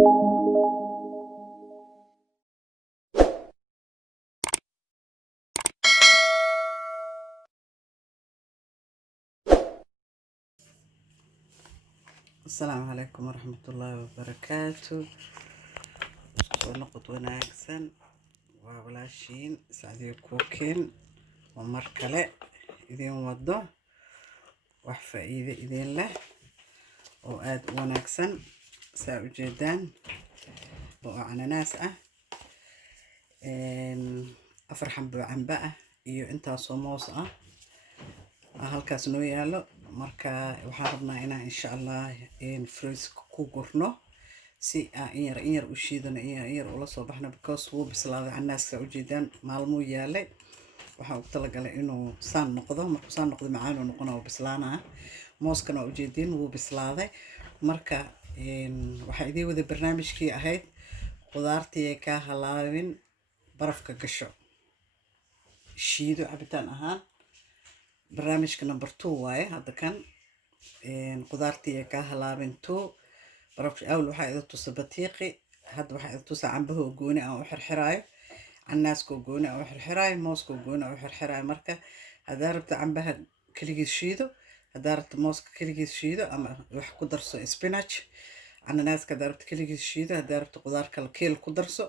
السلام عليكم ورحمة الله وبركاته. نقط وناكسن وولاشين سعدي كوكين ومركلة إذين وضو وحفا إذين له وآد وناكسن ساو جدان وعنا ناسة أفرحن بعنباء إيو إنتا صوموس halkaas noo yaalo marka waxaan rabnaa inaan insha Allah freeze ku gurno si aan in yar u shiidano in yar ula soo baxno because wuu bislaaday canaaska u jeedaan maalmo yaalay waxa uu tala galay inuu saan noqdo markuu saan noqdo macaan uu noqono bislaana mooskana u jeedin wuu bislaaday marka waxa idii wada barnaamijkii ahayd qudaartii ka halaabin barafka gasho shiido cabitaan ahaan برنامج نمبر 2 واي هذا كان قدرتي كهلابن 2 برافش أول واحد توصل بطيقي هذا واحد توصل عم به جوني أو حرحراي الناس كوجوني أو حرحراي موس كوجوني أو حرحراي مركا هذا ربط عم به كليجي شيدو هذا ربط موس كليجي شيدو أما روح قدرسو سبيناتش عن الناس كذا ربط كليجي شيدو هذا ربط قدر كل قدرسو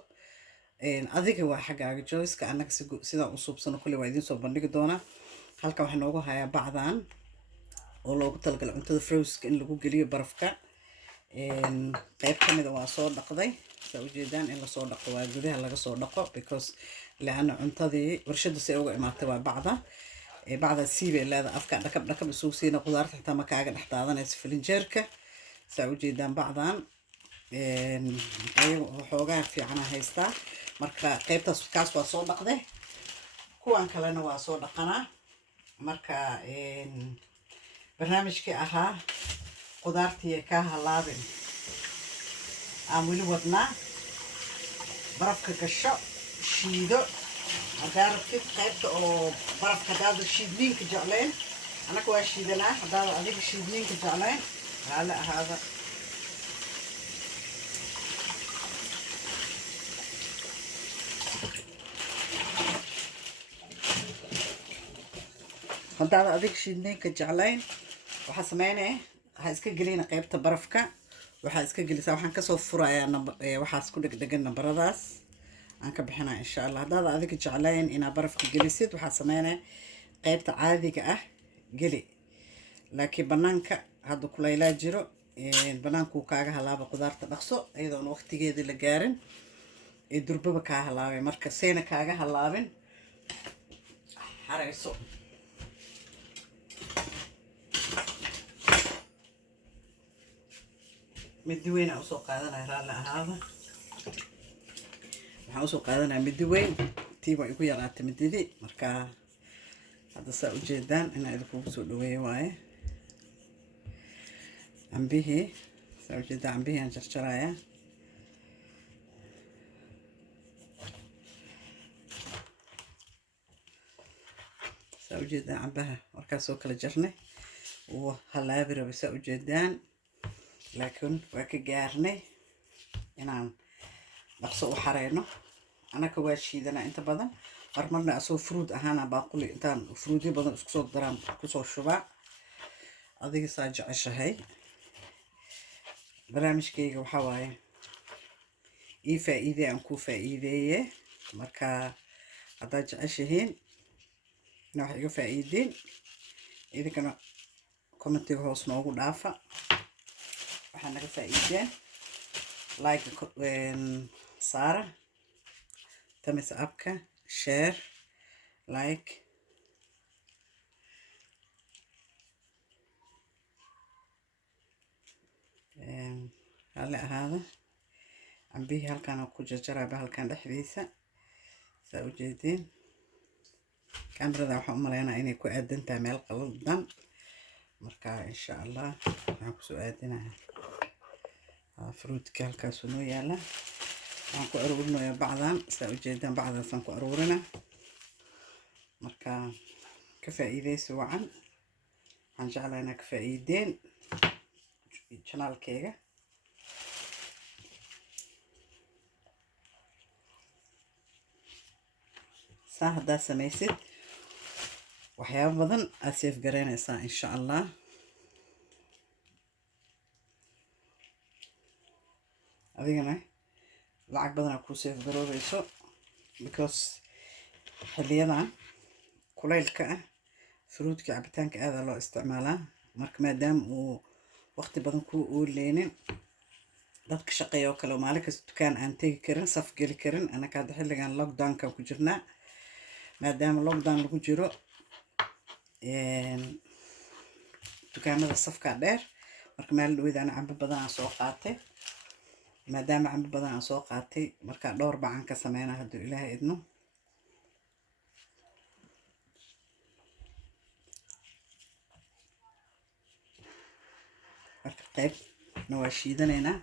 أذيك هو حاجة جويس كأنك سيدا أصوب سنة كل واحدين صوب بندق دونا halka waxaan ugu hayaa bacdan oo loogu talagalay cuntada frozen in lagu geliyo barafka qayb kamid ah waa soo dhaqday soo jeedaan in la soo dhaqo waa gudaha laga soo dhaqo because laana cuntadii warshada si uga imaatay waa bacda siibe leeda afka dhakab isugu siina qudaarta xitaa ma kaaga dhaxdaadanaysa filinjeerka soo jeedaan bacdan ayagu xoogaa fiican haystaa marka qaybtaas kaas waa soo dhaqday kuwan kalena waa soo dhaqanaa marka barnaamijkii ahaa qudaartii ka halaabin aan weli wadnaa barafka gasho shiido hadaad rabtid qaybta oo barafka hadaad shiidniinka jeclayn anaga waa shiidanaa hadaad adiga shiidniinka jeclayn raali ahaada هذا أديك شيء كجعلين وحسمينه هاسك جلينا قيبته برفكة وحاسك جلسة وحن كسوف فرايا وحاسك كل دقنا براداس عنك بحنا إن شاء الله هذا أديك جعلين إنا برفكة جلسيت وحسمينه قيبته عادي جلي لكن بنانك هذا كل علاج جرو بنانكو كاجا هلا بقدرة تنقصه أيضا وقت جيد اللي جارن يدرب بكاه هلا مركز سينا كاجا هلا بين حريصو مدي وين أو سوق هذا نهر هذا waxaan soo qaadanaa midi weyn tiiba igu yaraatay mididii marka hadda saa u jeedaan inay idinku soo dhaweeyo waaye ambihii saa u jeedaan ambihii aan jarjaraya saa u jeedaan ambaha markaas oo kala jarnay oo halaabi rabo saa u jeedaan laakiin waa ka gaarnay inaan dhaqso u xareeno anaka waa shiidana inta badan marmarna asoo fruit ahaana baaquli intaan fruityo badan isku soo daraan ku soo shubaa adiga saa jeceshahay barnaamijkayga waxa waaye ii faa'iido aan ku faa'iideeye marka haddaad jeceshihiin inaa wax iga faa'iideen idinkana commentiga hoos noogu dhaafa waxaa naga faa'iideen like Sarah thumbs up share like هلا هذا عم بيه هالكان أكو جرجرة بهالكان دحديسة سأوجدين كاميرا ذا وحوم ملينا إني كو أدن تعمل قلبا مركا إن شاء الله معكو سؤالنا فروت كالكاسو نو يالا وانكو أرورنا يا بعضان سأوجدين بعضا سانكو أرورنا مركا كفائدة سوعا هنجعلنا كفائدين channel كيغا saa haddaad samaysid waxyaabo badan aad seef garaynaysaa insha allah. adigana lacag badan aad ku seef garoobayso because xiliyadan kulaylka ah fruudka cabitaanka aada loo isticmaalaa. marka maadaama uu waqti badan ku ooleynin dadka shaqeeya oo kale maalin kasta dukaan aan tegi karin saf geli karin, anaka hadda xilligan lockdownka ku jirnaa. maadaama lockdown lagu jiro dukaamada safka dheer. marka maalin dhaweyd ana cambo badan aan soo qaatay. maadaama cambo badan aan soo qaatay marka dhowr bacan ka sameynaa hadduu ilaahay idno. marka qaybna waa shiidanaynaa,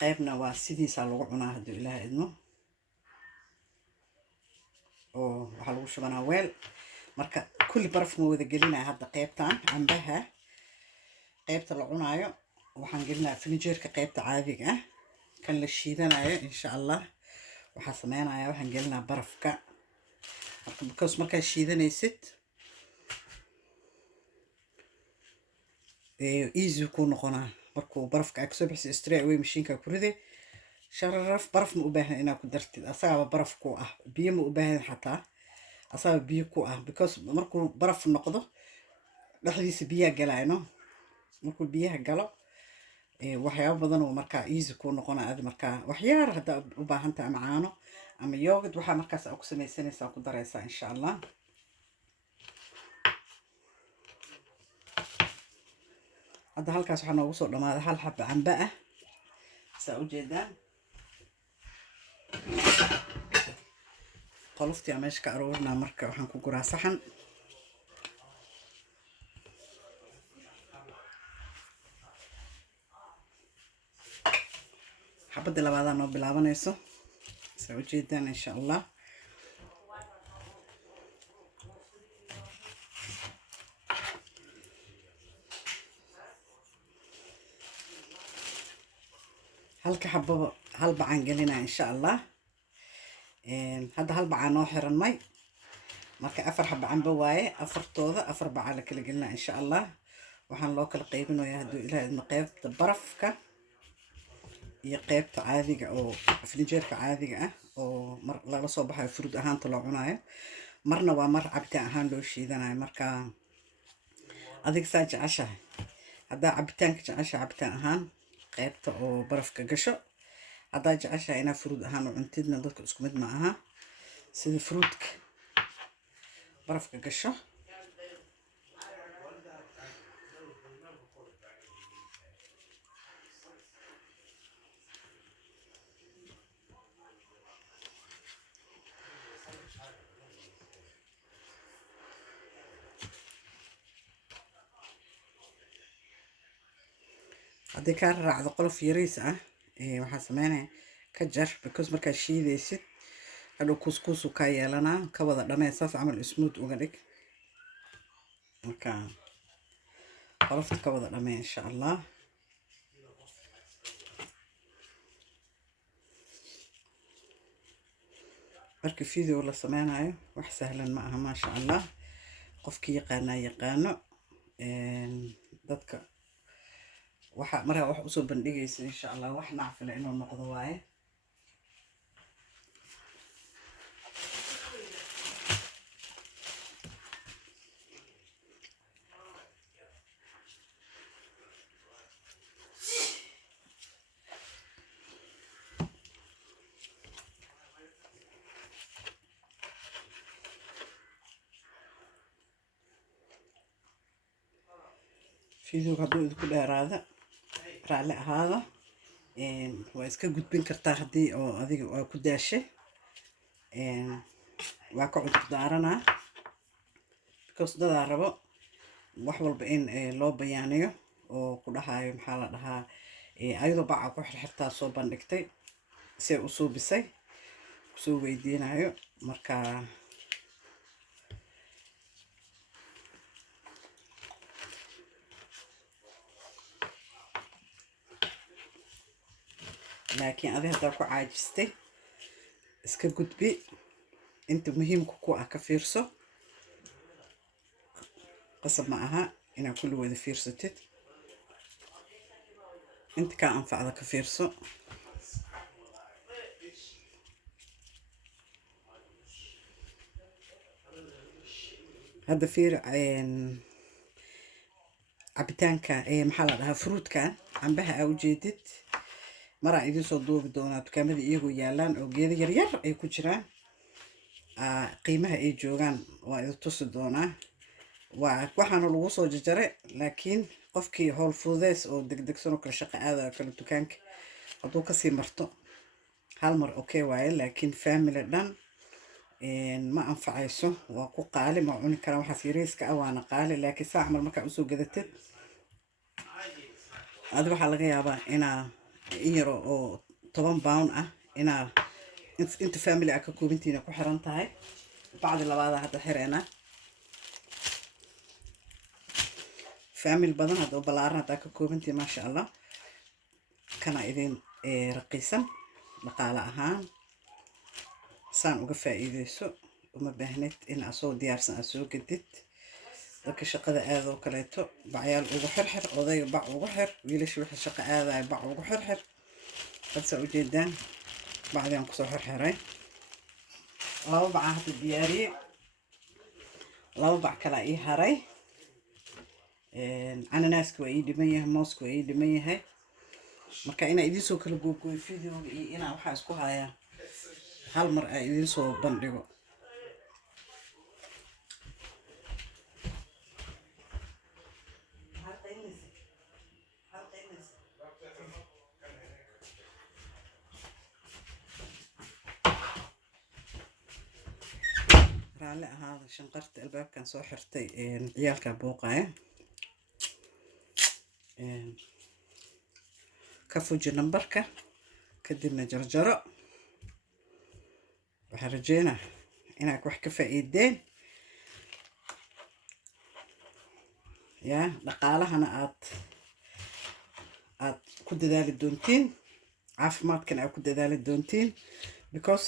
qaybna waa sidiisaa lagu cunaa hadduu ilaahay idmo. oo waxaa lagu shubanaa weel. marka kulli baraf ma wada gelinaya hadda qaybtan cambaha qaybta la cunaayo waxaan gelinaa finijeerka qaybta caadiga ah. kan la shiidanayo insha allah waxaa sameynaya waxaan gelinaa barafka. marka because markaa shiidanaysid easy ku noqonaa. markuu barafka aa kasoo bixisa straight away mashiinka ku ride shararaf. baraf ma u baahan inaad ku dartid, asagaba baraf ku ah. biyo ma u baahan xataa, asagaba biyo ku ah because markuu baraf noqdo dhexdiisa biyaha galayno. markuu biyaha galo waxyaabo badan oo markaa easy ku noqonaa. aad markaa waxyaar haddaa u baahan tahay ama caano ama yogurt waxaa markaas aa ku samaysanaysaa ku daraysaa insha allah. hadda halkaas waxaa noogu soo dhamaaday hal xaba cambe ah saa u jeedaan. qoloftii aan meesha ka aruurinaa marka waxaan ku guraa saxan. xabadda labaadaa noo bilaabanayso saa u jeedaan insha allah. halka xababa hal bacaan gelinaa insha allah. hadda hal bacaa noo xiranmay marka afar xaba cambo waaye. afartooda afar bacaa la kala gelinaa insha allah. waxaan loo kala qaybinayaa hadduu ilaahay idmo qaybta barafka iyo qaybta caadiga oo finijeerka caadiga ah oo mar lala soo baxayo fruud ahaanta loo cunaayo. marna waa mar cabitaan ahaan loo shiidanayo. marka adiga saa jeceshahay. haddaa cabitaanka jeceshahay cabitaan ahaan qaybta oo barafka gasho. haddaa jeceshahay inaa fruud ahaan u cuntidna dadka isku mid ma aha. sida fruudka barafka gasho haddii kaa raacdo qolof yariis ah waxaa sameynaya ka jar because markaa shiidaysid hadhow kuuskuusu kaa yeelanaa. ka wada dhamee saas camal smooth uga dhig. marka qolofta ka wada dhamee insha allah. markii video la sameynayo wax sahlan ma aha maasha allah. qofkii yaqaanaa yaqaano. dadka waxa markaa wax usoo bandhigaysa insha allah wax nacfile inuu noqdo waaye. video hadduu idinku dheeraada raalli ahaada. waa iska gudbin kartaa haddii oo adiga waa ku daashay. waa ka cudur daaranaa because dadaa rabo wax walba in loo bayaaniyo oo ku dhahayo maxaa la dhahaa ayadoo baca ku xirxirtaa soo bandhigtay see u suubisay kusoo weydiinayo. marka laakiin adi haddaa ku caajistay iska gudbi inta muhiimka ku ah ka fiirso qasab ma aha inaad kulli wada fiirsatid inta kaa anfacda ka fiirso hadda fiir cabitaanka maxaa la dhahaa fruutkan cambaha aa ujeedid maraa idiin soo duubi doonaa dukaamada iyagoo yaalaan oo geedo yaryar ay ku jiraan qiimaha ay joogaan waa idin tusi doonaa waxaana lagu soo jarjare laakiin qofkii howl fududeys oo degdegsan oo kale shaqo aadayo kale dukaanka hadduu kasii marto hal mar okay waaye laakiin family dhan ma anfacayso waa ku qaali ma cuni karaan waxaas yariiska ah waana qaali laakiin saa camal markaa usoo gadatid adi waxaa laga yaabaa inaa in yaro oo 10 pound ah inaa inta family ah ka koobintiina ku xiran tahay bacdi labaada hadda xireena family badan hadda balaaran hadda ka koobintii maasha allah kana idin raqiisan dhaqaale ahaan saan uga faa'iideyso uma baahnid in asoo diyaarsan aad soo gadid dadka shaqada aad oo kaleeto bacyaal ugu xirxir odayga bac ugu xir wiilasha wixii shaqo aadayo bac ugu xirxir hadsa ujeedaan bacdi aan kusoo xirxiray laba bac aan hadda diyaariyey laba bac kale ii haray cananaaska waa ii dhiman yahay mooska waa ii dhiman yahay marka inaa idiin soo kala googooyo videoga iyo inaa waxaa isku hayaa hal mar aa idiin soo bandhigo raalli ahaada shanqarta albaabkan soo xirtay ciyaalkaa booqaya ka fuji nambarka kadibna jarjaro waxaan rajeynaa inaad wax ka faa'iideen yaa dhaqaalahana aad ku dadaali doontiin caafimaadkana aad ku dadaali doontiin because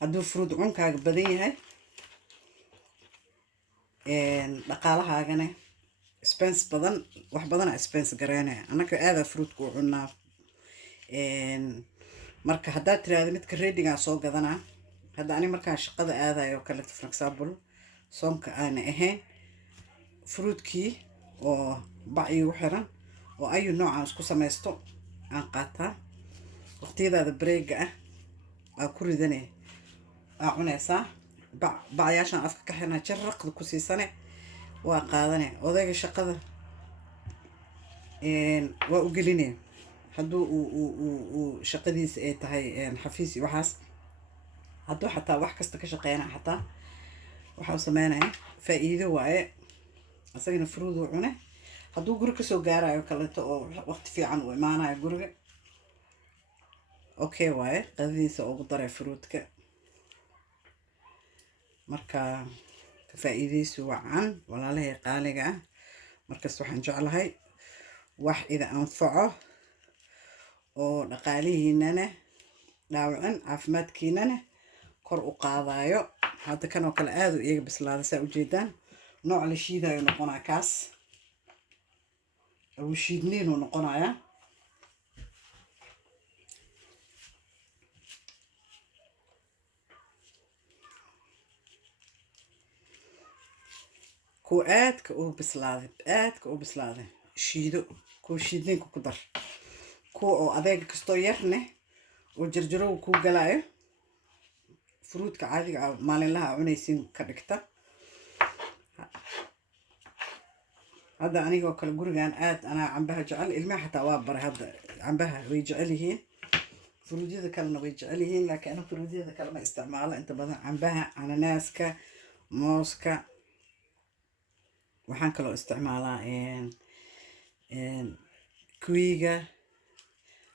hadduu fruit cunkaaga badan yahay dhaqaalahaagana expense badan wax badana expense gareynaya annaka aadaa fruitka u cunaa marka haddaad tiraahdo midka readingaa soo gadanaa hadda ani markaan shaqada aadayo kale for example soonka aana ahayn fruitkii oo bac iigu xiran oo ayu noocaan isku samaysto aan qaataa waqtiyadaada breega ah aa ku ridanay aa cunaysaa bacyaashaan afka ka xirnaa jarraqda ku siisane waa qaadane odayga shaqada waa u gelinaya hadduu uu shaqadiisa ay tahay xafiis iyo waxaas hadduu xataa wax kasta ka shaqeynaa xataa waxa uu sameynaya faa'iido waaye asagana fruuduu cune hadduu guri kasoo gaarayo kaleeto oo waqti fiican uu imaanayo guriga okay waaye qadadiisa ugu daray fruudka marka ka faa'iideysu wacan walaalahay qaaliga ah markaas waxaan jeclahay wax ida anfaco oo dhaqaalihiinana dhaawacin caafimaadkiinana kor u qaadayo hadda kan oo kale aad u iyaga bislaada saa ujeedaan nooc la shiidayo noqonaa kaas abu shiidniinuu noqonayaa kuwa aadka u bislaaday shiido kuwa shiidniinka ku dar kuwa oo adeega kastoo yarne oo jarjaroow kuu galaayo fruutka caadiga ah maalinlaha cunaysiin ka dhigta hadda anigoo kale gurigan aad anaa cambaha jecel ilmaha xataa waa baray hadda cambaha way jecel yihiin fruudyada kalena way jecel yihiin laakiin aniga fruudyada kale ma isticmaalo inta badan cambaha cananaaska mooska waxaan kaloo isticmaalaa kuwiga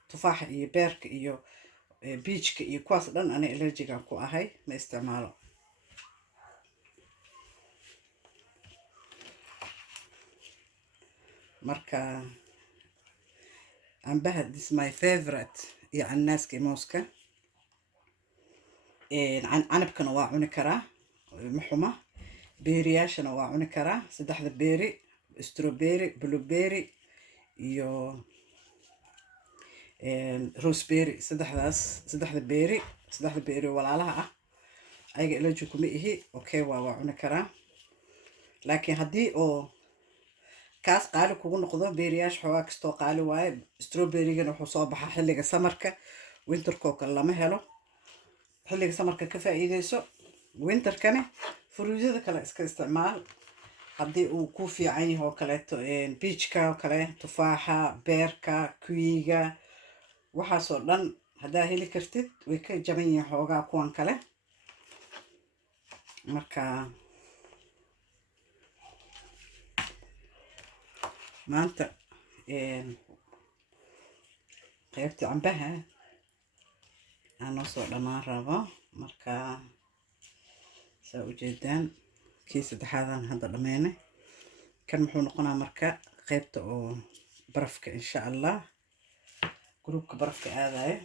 tufaaxa iyo beerka iyo biijka iyo kuwaas dhan ani allergigan ku ahay ma isticmaalo marka cambaha this my favorite iyo cananaaska iyo mooska canabkana waa cuni karaa ma xuma beeriyaashana waa cuni karaa saddexda beeri strawberry blueberry iyo roseberry saddexda beeri walaalaha ah ayaga allergy kuma ihi okay waa cuni karaa laakiin haddii oo kaas qaali kugu noqdo beeriyaasha xoogaa kastoo qaali waaye strawberrygana wuxuu soo baxaa xilliga samarka winterkoo kale lama helo xilliga samarka ka faa'iideyso winterkane fruutyada kale iska isticmaal haddii uu ku fiican yahay oo kaleeto beachka oo kale tufaaxa beerka kuyiga waxaasoo dhan haddaa heli kartid way ka jaban yihiin xoogaa kuwan kale marka maanta qaybta cambaha aan noo soo dhammaan rabo marka saa ujeedaan kii saddexaadaan hadda dhammeynay kan muxuu noqonaa marka qaybta oo barafka insha allah gruubka barafka aadaya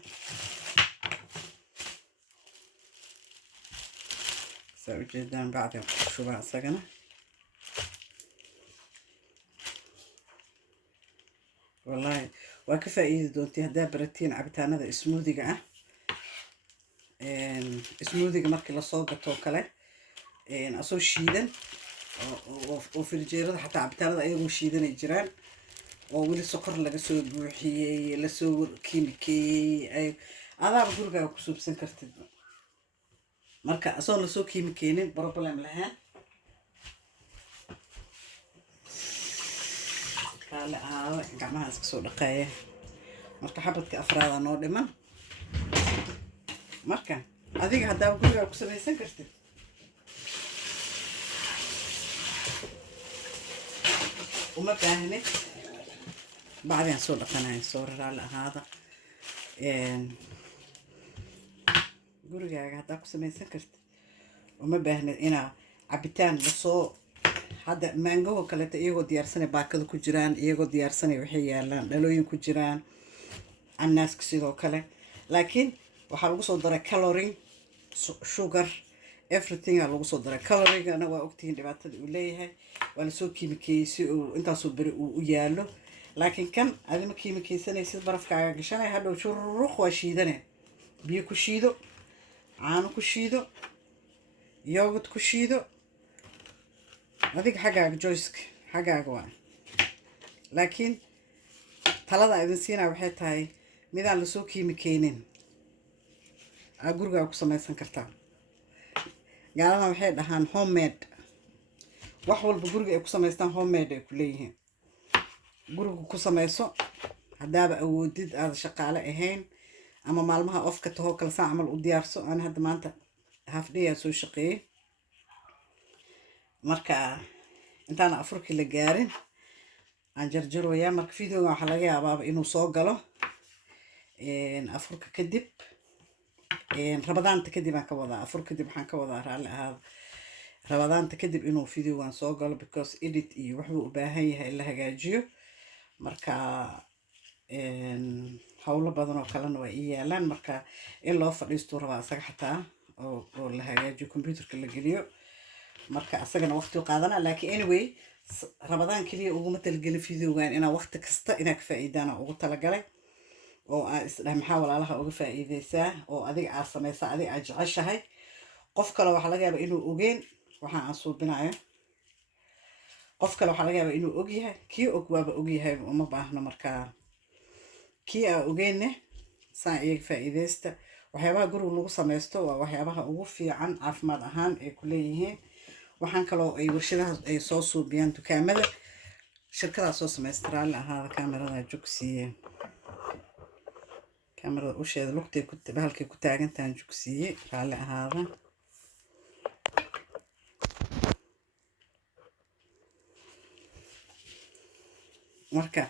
saa ujeedaan bacdan ku shubaa isagana wallahi waa ka faa'iidi doontii haddaa baratiin cabitaanada smoothiga ah smoothiga markii lasoo gatoo kale asoo shiidan oo firjeerada xataa cabitaanada ayagoo shiidanay jiraan oo weli sokor laga soo buuxiyey lasoo kiimikeeyey adaaba gurigaaga ku suubsan kartid marka asoo lasoo kiimikeynin problem lahaan kaale aado gacmaha iska soo dhaqaaya marka xabadka afraada noo dhiman marka adiga haddaaba gurigaa ku samaysan kartid uma baahnid bacdiaan soo dhaqanaya soo raraali ahaada gurigaaga haddaa ku samaysan kartid uma baahnid inaa cabitaan lasoo hadda maangahoo kaleeto iyagoo diyaarsanay baakada ku jiraan iyagoo diyaarsanay waxay yaalaan dhalooyin ku jiraan canaaska sidoo kale laakiin waxaa lagu soo daray caloring sugar everything aa lagu soo daray caloringana waa ogtihiin dhibaatada uu leeyahay waa lasoo kiimikeeyey si uu intaasoo beri uu u yaalo laakiin kan adima kiimikeysanaysid barafkaaga gashanay hadhow shururuq waa shiidane biyo ku shiido caano ku shiido yogurt ku shiido adiga xaggaaga joyska xaggaaga waa laakiin talada idin siinaa waxay tahay midaan lasoo kiimikeynin aa gurigaa ku samaysan kartaa gaalana waxay dhahaan homemade wax walba guriga ay ku samaystaan homemade ay ku leeyihiin guriga ku samayso haddaaba awoodid aada shaqaale ahayn ama maalmaha ofka tahoo kale saa camal u diyaarso ana hadda maanta half-day soo shaqeeyey marka intaana afurkii la gaarin aan jarjarooyaa marka videoga waxaa laga yaabaaba inuu soo galo afurka kadib rabadaanta kadib aan ka wadaa afur kadib waxaan ka wadaa raalli ahaada rabadaanta kadib inuu videogan soo galo because edit iyo waxbuu u baahan yahay in la hagaajiyo marka howlo badan oo kalena waa ii yaalaan marka in loo fadhiistuu rabaa asaga xataa oo la hagaajiyo computerka la geliyo marka asagana waqti u qaadana laakiin anyway rabadaan keliya uguma talagelin videogan inaa waqti kasta inaa ka faa'iidaana ugu talagalay oo aa isdhahay maxaa walaalaha uga faa'iideysaa oo adiga aa samaysaa adiga aa jeceshahay qof kale waxaa laga yaabaa inuu ogeen waxa aan suubinayo qof kale waxaa laga yaabaa inuu ogyahay kii og waaba ogyahay uma baahno markaa kii aa ogeenne saa iyaga faa'iideysta waxyaabaha guriga lagu samaysto waa waxyaabaha ugu fiican caafimaad ahaan ay ku leeyihiin waxaan kaloo ay warshadaha ay soo suubiyaan dukaamada shirkadaa soo samaysta raalli ahaada kaamirada jogsiiye kaamirada usheeda lugtay bahalkay ku taagantahan jogsiiye raalli ahaada marka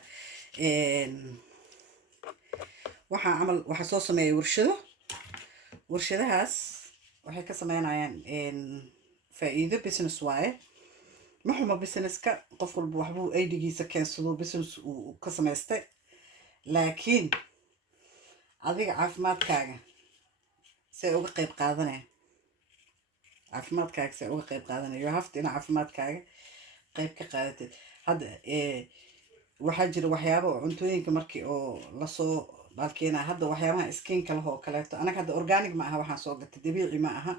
waxaa camal waxaa soo sameeyay warshadahaas waxay ka sameynayaan faa'iido business waaye ma xumo businesska qof walba waxbuu aidigiisa keensado business uu ka samaystay laakiin adiga caafimaadkaaga say uga qayb qaadanaya caafimaadkaaga say uga qayb qaadanaya you have to ina caafimaadkaaga qayb ka qaadatid hadda waxaa jira waxyaabo oo cuntooyinka markii oo lasoo dalkeenaa hadda waxyaabaha skinka leh oo kaleeto anaga hadda organic ma aha waxaan soo gatay dabiici ma aha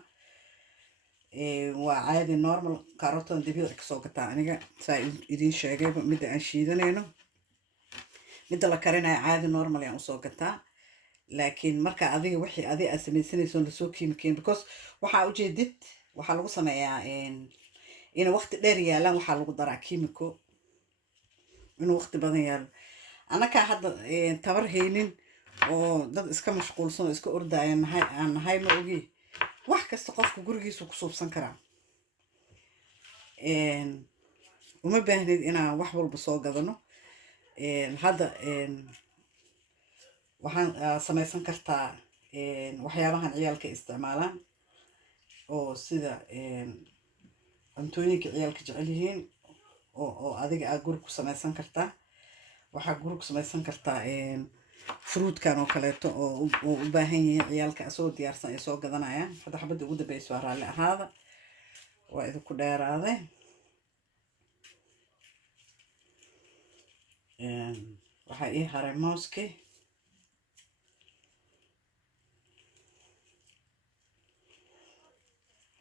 waa caadi normal karotan dabiici kasoo gataa aniga saa idiin sheegayba midda aan shiidanayno midda la karinayo caadi normal aan usoo gataa laakiin marka adiga wixii adiga aad samaysanayso lasoo kiimikeen because waxaa ujeedid waxaa lagu sameeyaa ina waqti dheer yaalaan waxaa lagu daraa kiimiko inuu waqti badan yaalo anakaa hadda tabar haynin oo dad iska mashquulsan oo iska ordaya aan nahay ma ogi wax kasta qofka gurigiisu ku suubsan karaa uma baahnid inaan wax walba soo gadano hadda waxaan samaysan kartaa waxyaabahan ciyaalka isticmaalaan oo sida cuntooyinka ciyaalka jecel yihiin oo adiga aad guri ku samaysan kartaa waxaa guri ku samaysan kartaa fruitkan oo kaleeto oo u baahan yihiin ciyaalka asoo diyaarsan ay soo gadanayaan hadda xabadda ugu dambaysa waa raalli ahaada waa idinku dheeraaday waxaa ii haray mooski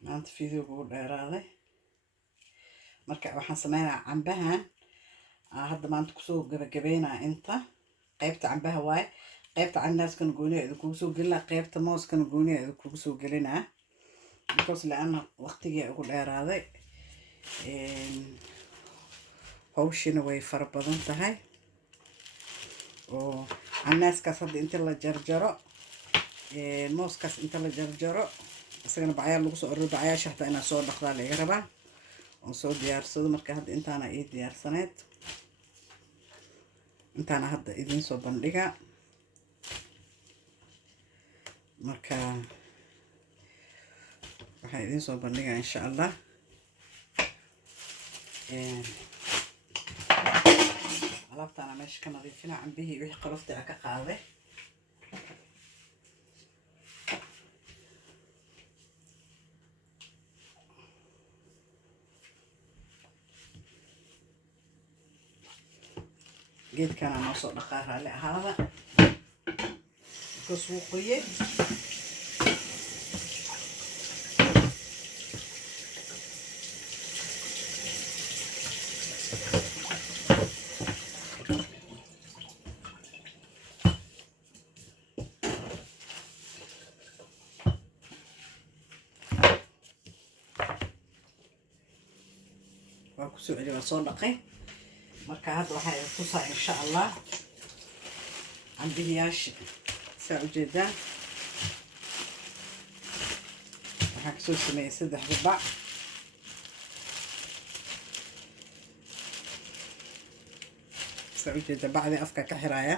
maanta videoga ugu dheeraaday marka waxaan sameynayaa cambahan hadda maanta kusoo gabagabeynaa inta qaybta cambaha waaye qaybta cananaaskana gooniya idinkugu soo gelinaa qaybta mooskana gooniya idinkugu soo gelinaa because laana waqtigii ugu dheeraaday hawshina way fara badan tahay oo cananaaskaas hadda inta la jarjaro mooskaas inta la jarjaro isagana bacyaa lagu soo ororo bacyaasha hataa inaa soo dhaqdaa laga rabaa oo soo diyaarsado marka hadda intaana ii diyaarsaneed intaana hadda idiin soo bandhiga marka waxaan idiin soo bandhigaa insha allah alaabtaana meesha ka nadiifina cambihii wixii qolofta ka qaaday geedkana noo soo dhaqaa raalli ahaada because wuu qoyay waa kusoo celi waa soo dhaqay marka hadda waxaa idin tusaa insha allah cambihiyaasha saa ujeedaan waxaan kasoo sameeyey 3 rubac saa ujeeda bacdi afka ka xiraaya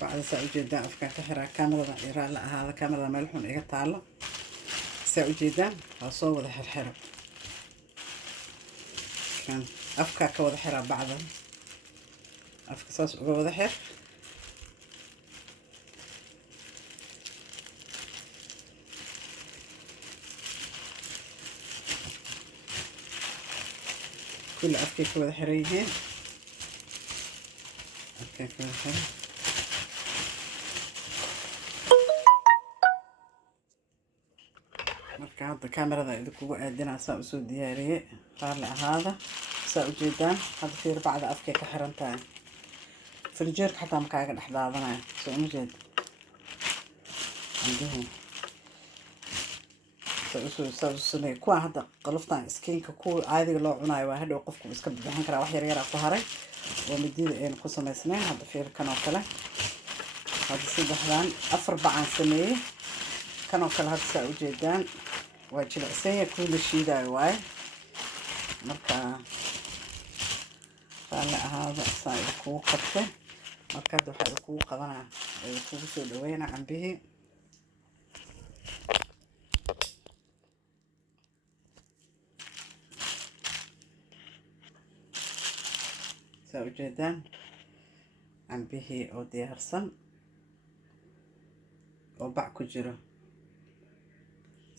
bacda saa ujeedaan afka ka xiraa kamerada iraa la ahaada kamerada meel xun iga taalo saa ujeedaan waa soo wada xirxiro kan afka ka wada xiraa bacda afka saas uga wada xir كل أفكي كذا حريهين أفكي كذا حري marka hadda kamerada idinkugu aadinaa saa usoo diyaariyey raalli ahaada saa ujeedaan hadda fiir bacda afkay ka xiran tahay frijeerka xataa makaaga dhex daadanaya soo uma jeed cambihi saa usoo sameeyey kuwaan hadda qoloftan skinka kuwa caadiga loo cunayo waa hadhow qofku iska bixin karaa wax yar yaraa ku haray oo midida aynu ku samaysnayn hadda fiir kan oo kale hadda 4 bacaan sameeyey kan oo kale hadda saa ujeedaan waa jilicsan yahay kuwa la shiidaayo waaye marka raalli ahaada saa idinkugu qabtay marka hadda waxaa idinkugu qabanaa idinkugu soo dhaweynaa cambihii saa ujeedaan cambihii oo diyaarsan oo bac ku jiro.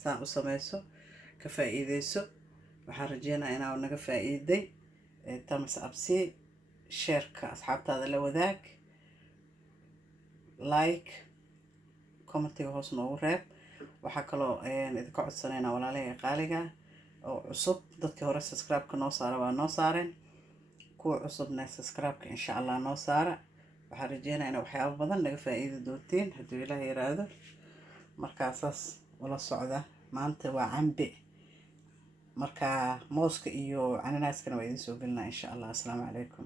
saan u samayso ka faa'iideyso. waxaan rajeynayaa inaa naga faa'iiday. thumbs up sii, sheerka asxaabtaada la wadaag, like, commentiga hoos noogu reeb. waxaa kaloo idinka codsanaynaa walaalahayga qaaliga oo cusub, dadkii hore subscribe-ka noo saara waa noo saareen, kuwa cusubna subscribe-ka insha allah noo saara. waxaan rajeynayaa inaa waxyaabo badan naga faa'iidi doontiin hadduu ilaahay yiraahdo. markaasaas ula socda. maanta waa cambe, marka mooska iyo cananaaskana waa idiin soo gelinaa insha allah. assalaamu calaykum.